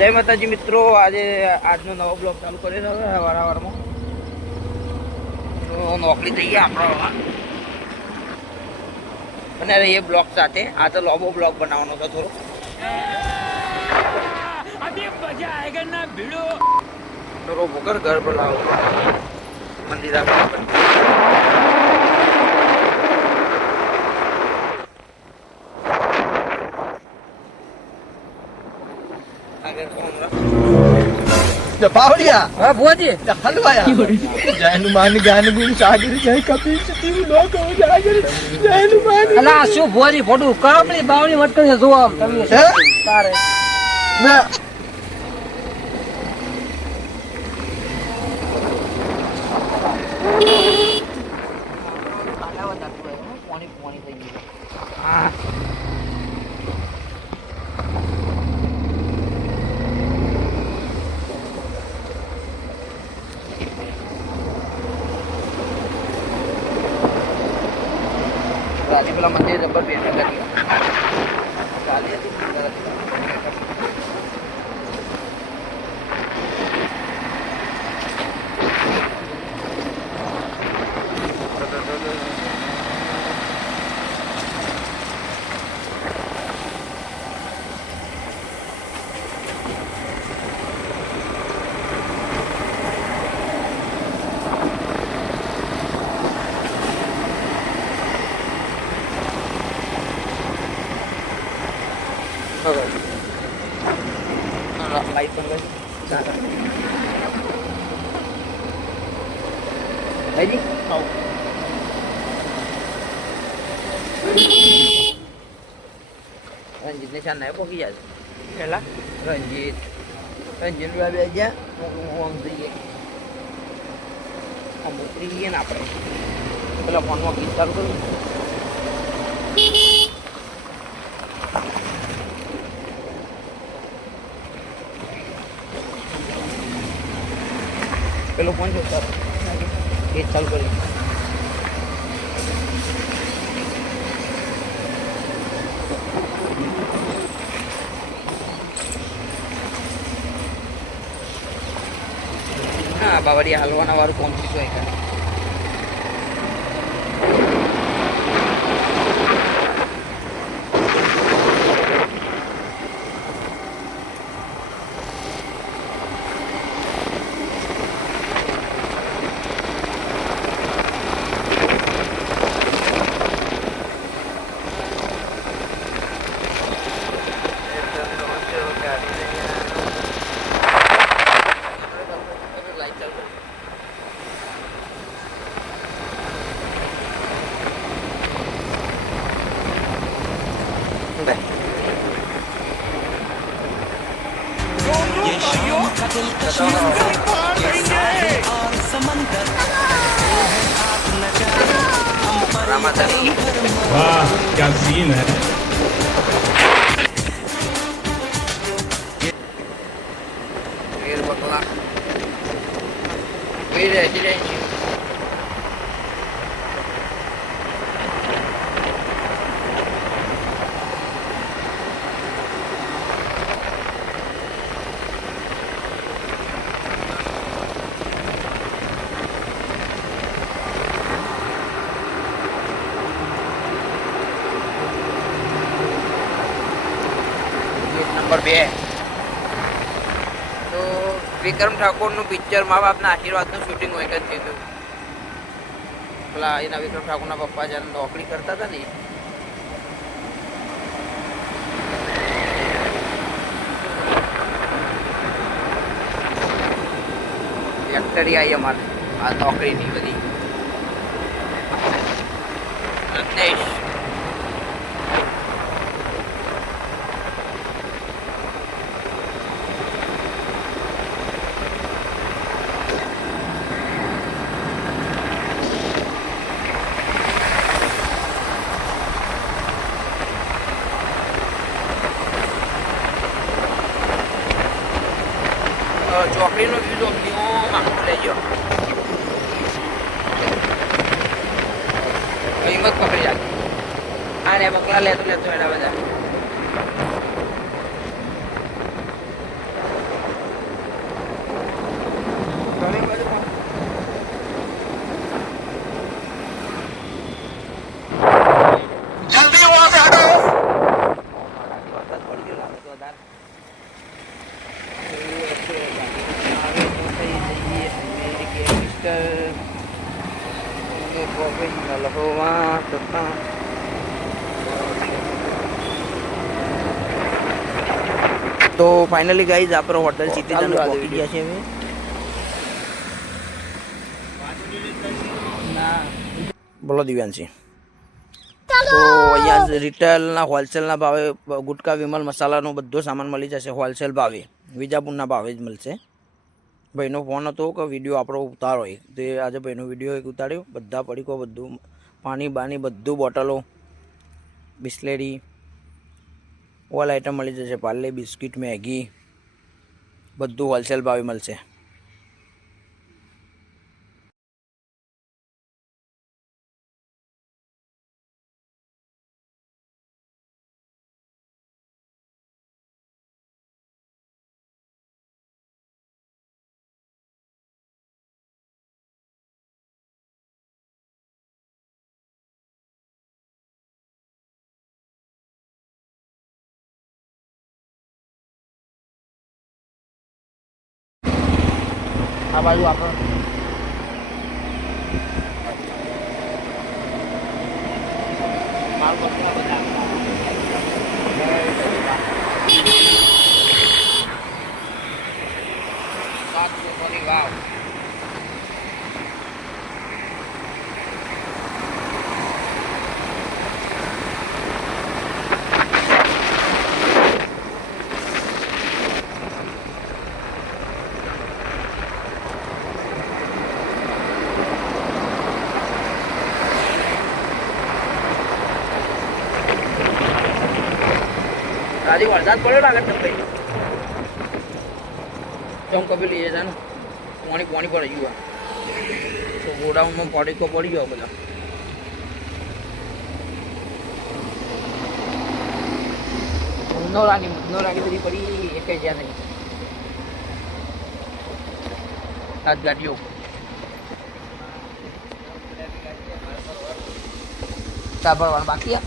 જય માતાજી મિત્રો, આજે આજનો નવો બ્લોગ ચાલુ કરી રહ્યો છે વારાવારમાં. તો નોકરી થઈ ગયા આપણા અને એ બ્લોગ સાથે આ તો લોબો બ્લોગ બનાવવાનો હતો થોડો. થોડો ભૂગર ઘર બોલાવો મંદિર આગળ. बावड़िया हाँ बुआजी हलवाया जय हनुमान ज्ञान गुण सागर जय कपीर तिहु लोक उजागर जय हनुमान અલા શું ભુવાજી ફોટું કાપલી બાવળી મત કરી જો આમ તમે હે? તારે ના પાણી થઈ ગયું. હા આજે પેલા મંદિર જબર બેઠક કરી કાલે લાઈટ પણ ગઈ ભાઈજી રંજીત ને શાન પોકી જાય પેલા રંજીત બે ગયા આમ જઈએ આમ ઉતરી ગઈએ ને આપણે પેલા ફોનમાં ગીત ચાલુ કરું. પેલો ફોન છે સર ગીત ચાલુ કરી. હા બાવળિયા હલવાના વાળું કોમ્પ્લીટ હોય કાંઈ. वाह क्या सीन है. Air bakla. Air residential. Number 2 તો વિક્રમ ઠાકોરનું પિક્ચર મા બાપના આશીર્વાદનું શૂટિંગ હોય જ થયું. પેલા એના વિક્રમ ઠાકોરના પપ્પા જ્યારે નોકરી કરતા હતા ને ફેક્ટરી આવી અમારે આ નોકરીની બધી રત્નેશ ચોકડીનો વ્યૂ જો આખું લેજો. હિંમત પકડી રાખી આ રે બકલા લેતો એના બધા વધારે આવે તો થઈ જઈએ તો ફાઇનલી ગાઈઝ આપણે હોટલ સિટીઝન પહોંચી ગયા છે હવે. બોલો દિવ્યાંશી. તો અહીંયા રિટેલના હોલસેલના ભાવે ગુટકા વિમલ મસાલાનો બધો સામાન મળી જશે હોલસેલ ભાવે, વિજાપુરના ભાવે જ મળશે. ભાઈનો ફોન હતો કે વિડીયો આપણો ઉતારો એક, તે આજે ભાઈનો વિડીયો એક ઉતાર્યો. બધા પડીકો, બધું પાણી બાણી, બધું બોટલો, બિસ્લેરી, ઓલ આઇટમ મળી જશે. પાર્લે બિસ્કિટ, મેગી બધું હોલસેલ ભાવે મળશે. આ બાજુ આપણે માલ મસાલા બધા વાવ. આજે વરસાદ પડ્યો લાગે છે ભાઈ. ચોમ કબી લઈએ જાનું પાણી પાણી પડી ગયું. તો ગોડાઉનમાં પડીકો પડી ગયો બધા. મુન્નોરાની બધી પડી એક જ્યાં નહીં. સાત ગાડીઓ ચા ભરવાનું બાકી.